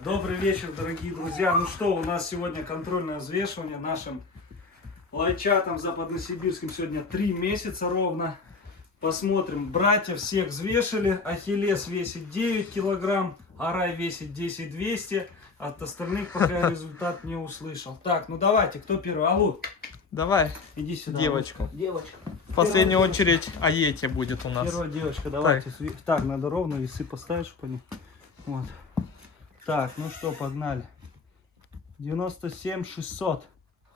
Добрый вечер, дорогие друзья. Ну что, у нас сегодня контрольное взвешивание нашим лайчатам западносибирским. Сегодня 3 месяца ровно. Посмотрим. Братья всех взвешили. Ахиллес весит 9 килограмм, Арай весит 10 200. От остальных пока результат не услышал. Так, ну давайте, кто первый? Аллу, Давай, иди сюда. девочку. Девочка. В последнюю Первая очередь Аете будет у нас. Первая девочка, давайте. Так, надо ровно весы поставить, чтобы они... Вот. Так, ну что, погнали. 97 600.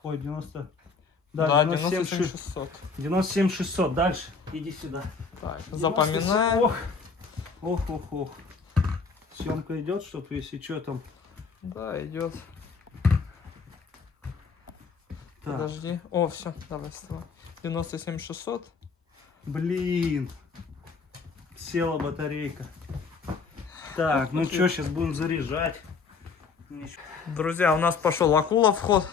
Ой, 90... Да, 97 97 600. 97 600. Дальше. Иди сюда. Так, 97. запоминаем. Ох. Ох, ох, ох. Съемка идет, чтоб если что там... Да, идет. Так. Подожди. О, все, давай вставай. 97 600. Блин. Села батарейка. Так, ну что, сейчас будем заряжать. Друзья, у нас пошел акула в ход.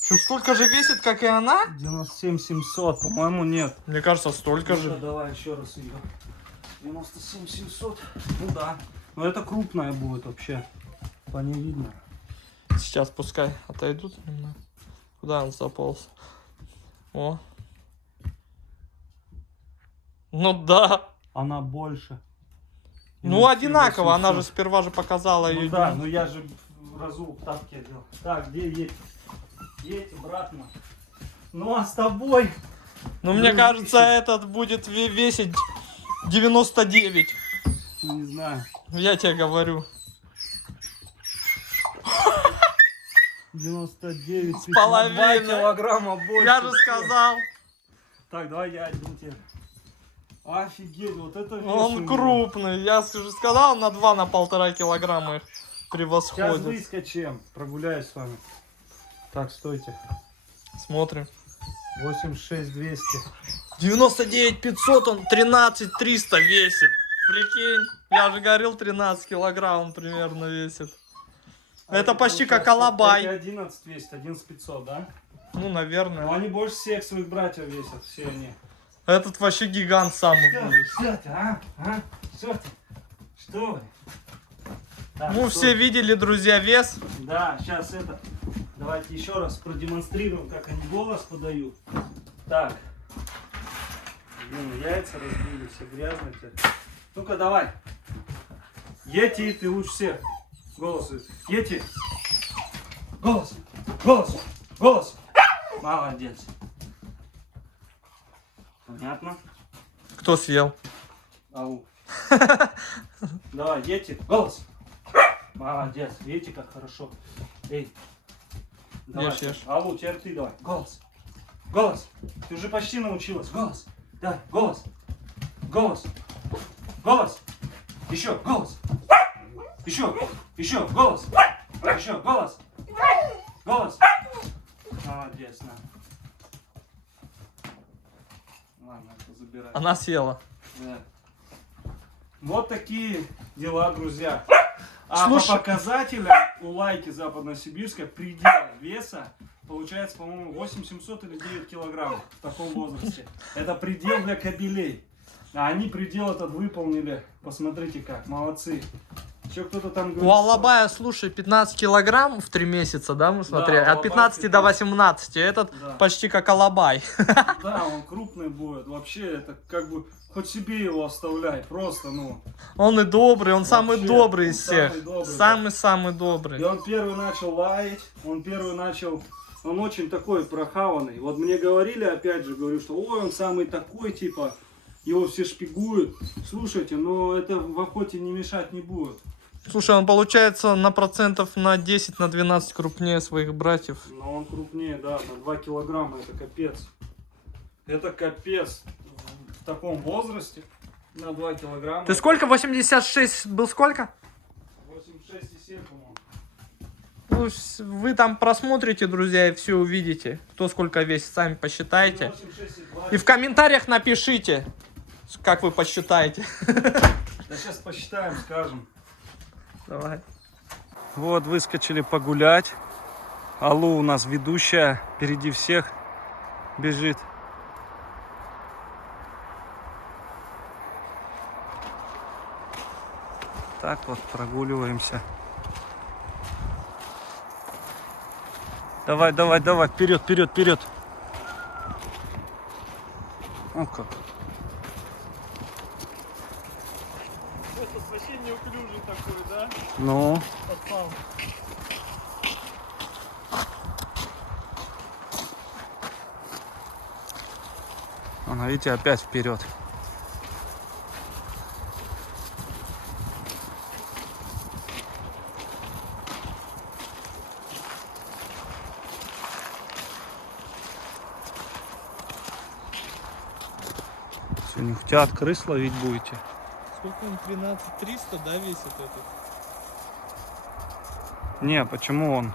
Что, столько же весит, как и она? 97 700, по-моему, нет. Мне кажется, столько Ну-ка, же. давай еще раз ее. 97 700. Ну да. Но это крупная будет вообще. По ней видно. Сейчас пускай отойдут немного. Куда он заполз? О. Ну да. Она больше. Ну одинаково, она же сперва же показала Ну ее. да, но я же в разу в тапке делал. Так, где едь? Едь обратно. Ну а с тобой? Ну мне кажется, этот будет весить 99. Не знаю. Я тебе говорю. 99 С половиной. 2 килограмма больше. Я же сказал. Так, давай я один тебе. Офигеть, вот это вес у Он него. крупный. Я же сказал, на 2-1,5 килограмма их Сейчас превосходит. выскочим. Прогуляюсь с вами. Так, стойте. Смотрим. 86 200. 99 500, он 13 300 весит. Прикинь, я же говорил, 13 килограмм примерно весит. Это почти как алабай. 11 весит, 11 500, да? Ну, Но наверное. они больше всех своих братьев весят, все они. Этот вообще гигант самый будет. Что ты, а? Что ты? Что вы? Так, Ну, что? все видели, друзья, вес. Да, сейчас это. Давайте еще раз продемонстрируем, как они голос подают. Так. Блин, яйца разбили, все грязные. Ну-ка, давай. Ети, ты лучше всех. Голос. Ети. Голос. Голос. Голос. Молодец. Понятно? Кто съел? Ау. Давай, Ети. Голос. Молодец. Видите, как хорошо. Эй. Давай. Ешь. Аллу, теперь ты давай. Голос. Голос. Ты уже почти научилась. Голос. Давай, голос. Голос. Голос. Еще, голос. Еще. Еще, голос. Еще, голос. Голос. Молодец, на. Ладно, это забирай. Она съела. Да. Вот такие дела, друзья. А Слушай, по показателям у лайки западносибирской предел веса получается, по-моему, 8700 или 9 килограмм в таком возрасте. Это предел для кобелей. А они предел этот выполнили. Посмотрите как, молодцы. Еще кто-то там говорит, У алабая, слушай, 15 килограмм в 3 месяца, да, мы смотрели? Да, От 15 до 18. Этот Да. почти как алабай. да, он крупный будет. Вообще, это как бы, хоть себе его оставляй. Просто, ну. Он и добрый, он самый Вообще, добрый он из всех. самый добрый, Самый-самый И добрый. он первый начал лаять, он очень такой прохаванный. Вот мне говорили, опять же, говорю, что ой, он самый такой, типа, его все шпигуют. Слушайте, но это в охоте не мешать не будет. Слушай, он получается на процентов на 10, на 12 крупнее своих братьев. Но он крупнее, да, на 2 килограмма, это капец. Это капец. В таком возрасте на 2 килограмма. Ты сколько? 86 был сколько? 86,7, по-моему. Ну, вы там просмотрите, друзья, и все увидите. Кто сколько весит, сами посчитайте. 86,2. И в комментариях напишите, как вы посчитаете. Да сейчас посчитаем, скажем. Давай. Вот, выскочили погулять. Аллу у нас ведущая, впереди всех бежит. Так вот прогуливаемся. Давай, давай, давай, вперед, вперед, вперед. О как. Это вообще неуклюжий такой, да? Ну. Пацан. Она, видите, опять вперед. Сегодня хотят крыс ловить будете. Сколько он? 13300, да, весит этот? Не, почему он?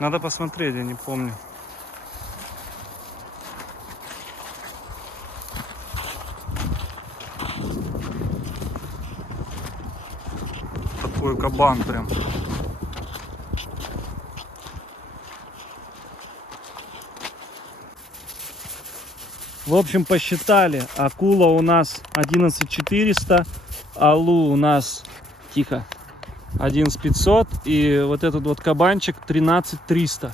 Надо посмотреть, я не помню. Такой кабан прям. В общем, посчитали. Акула у нас 11400, алу у нас, тихо, 11500 и вот этот вот кабанчик 13300.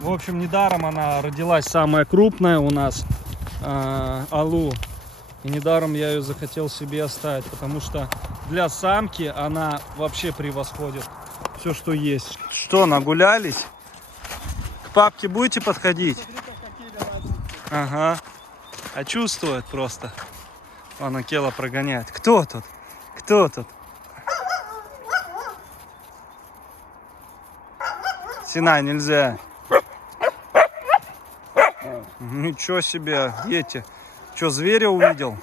В общем, недаром она родилась самая крупная у нас, алу. И недаром я ее захотел себе оставить, потому что для самки она вообще превосходит все, что есть. Что, нагулялись? К папке будете подходить? Ага. А чувствует просто. Вон Акела прогоняет. Кто тут? Кто тут? Синай, нельзя. Ничего себе, дети. Что, зверя увидел?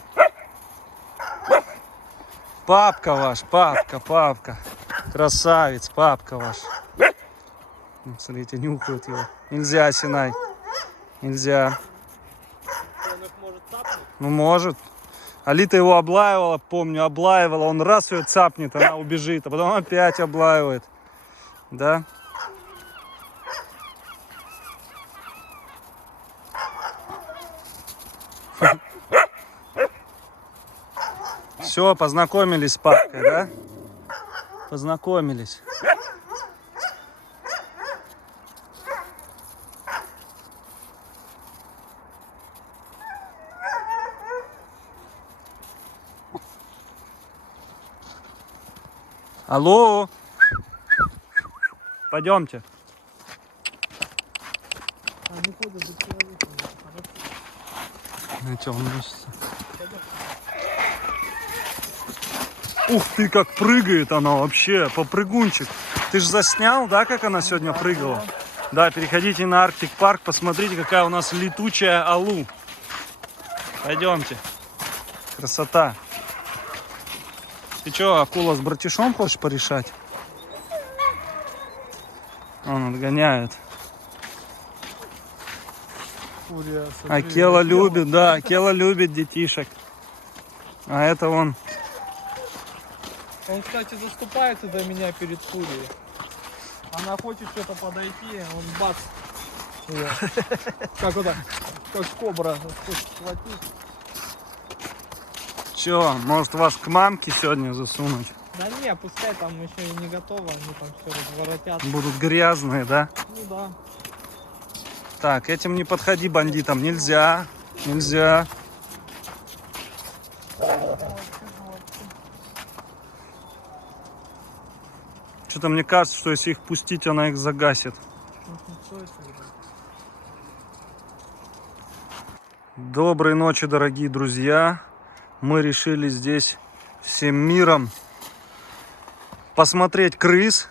Папка ваш, папка, папка. Красавец, папка ваш. Смотрите, нюхают его. Нельзя, Синай. Нельзя. Он их может цапнуть? Ну, может. Алита его облаивала, помню, облаивала. Он раз ее цапнет, она убежит, а потом опять облаивает. Да? Все, познакомились с папкой, да? Познакомились. Алло. Пойдемте. Они ходят за человеком. Знаете, он носится. Ух ты, как прыгает она вообще, попрыгунчик. Ты же заснял, да, как она сегодня прыгала? Да, переходите на Арктик Парк, посмотрите, какая у нас летучая алу. Пойдемте. Красота. Ты что, акула с братишом хочешь порешать? Он отгоняет. Фурия, смотри, Акела любит, да, Акела любит детишек. А это он. Он, кстати, заступается за меня перед фурией. Она хочет что-то подойти, он бац. Её. Как это, как кобра. Хочет схватить. Че, может вас к мамке сегодня засунуть? Да не, пускай там еще и не готово, они там все разворотят. Будут грязные, да? Ну да. Так, этим не подходи, бандитам. Нельзя. Нельзя. Что-то мне кажется, что если их пустить, она их загасит. Доброй ночи, дорогие друзья. Мы решили здесь всем миром посмотреть крыс,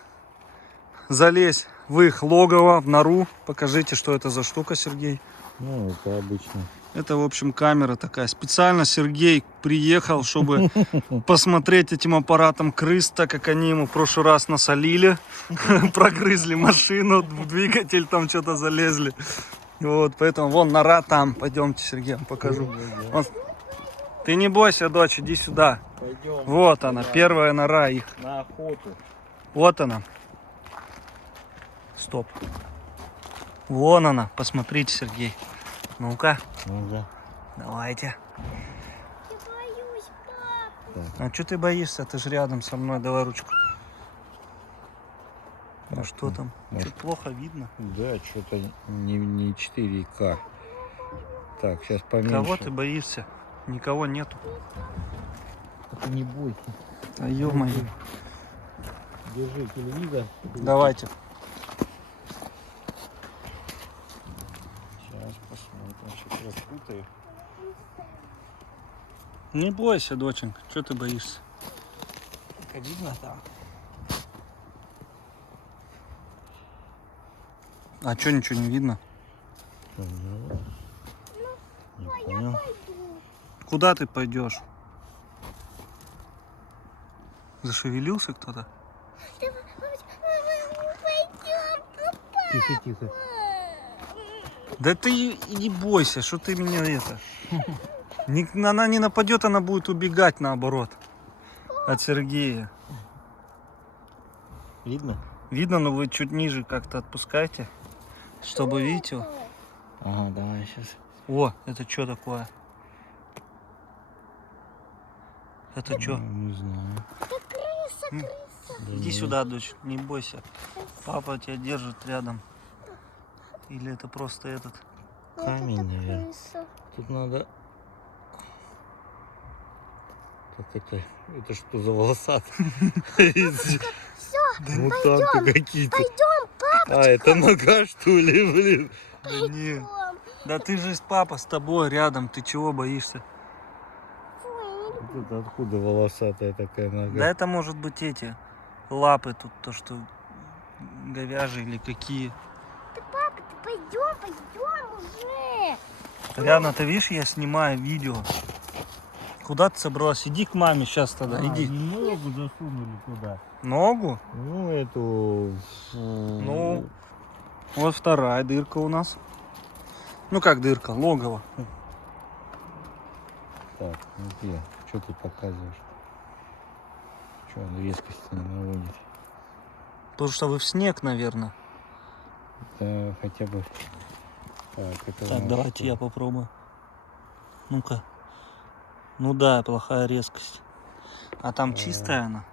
залезть в их логово, в нору. Покажите, что это за штука, Сергей. Ну, это обычно. Это, в общем, камера такая. Специально Сергей приехал, чтобы посмотреть этим аппаратом крыс, так как они ему в прошлый раз насолили, прогрызли машину, в двигатель там что-то залезли. Вот, поэтому вон нора там. Пойдемте, Сергей, я вам покажу. Вон. Ты не бойся, дочь, иди сюда. Пойдем. Вот она, первая нора их. На охоту. Вот она. Стоп. Вон она, посмотрите, Сергей. Ну-ка, Ну да. давайте. Я боюсь, папа. А что ты боишься? Ты же рядом со мной. Давай ручку. Ну Так, что там? может. Чуть плохо видно. Да, что-то не 4К. Так, сейчас поменьше. Кого ты боишься? Никого нету. Ты не бойся. А ё-моё. Держи телевизор. Давайте. Сейчас посмотрим. Сейчас распутаю. Не бойся, доченька. Что ты боишься? Так видно? Да. А что ничего не видно? Не понял. Куда ты пойдешь? Зашевелился кто-то? Пойдем, папа. Тихо, тихо. Да ты и не бойся, что ты меня это. Она не нападет, она будет убегать наоборот. От Сергея. Видно? Видно, но вы чуть ниже как-то отпускайте. Чтобы, видите. Ага, давай сейчас. О, это что такое? Это что? Не знаю. Крыса. Иди сюда, дочь, не бойся. Папа тебя держит рядом. Или это просто этот? Камень, наверное. Крыса. Тут надо... Так это что за волосат? Мутанты какие-то. Пойдем, папа. А, это нога что ли, блин? Да не. Да ты же папа с тобой рядом, ты чего боишься? Это откуда волосатая такая Да нога? это может быть эти лапы тут, то что говяжьи или какие. Да, папа, ты пойдем уже. Рядом, ты видишь, я снимаю видео. Куда ты собралась? Иди к маме сейчас тогда, иди. Ногу засунули туда. Ногу? Ну, эту... Ну, вот вторая дырка у нас. Ну как дырка, логово. Так, где? Что ты показываешь? Что он резкости не наводит? Потому что вы в снег, наверное. Да, хотя бы... Так, это у Так, нас давайте что? я попробую. Ну-ка. Ну да, плохая резкость. А там чистая она?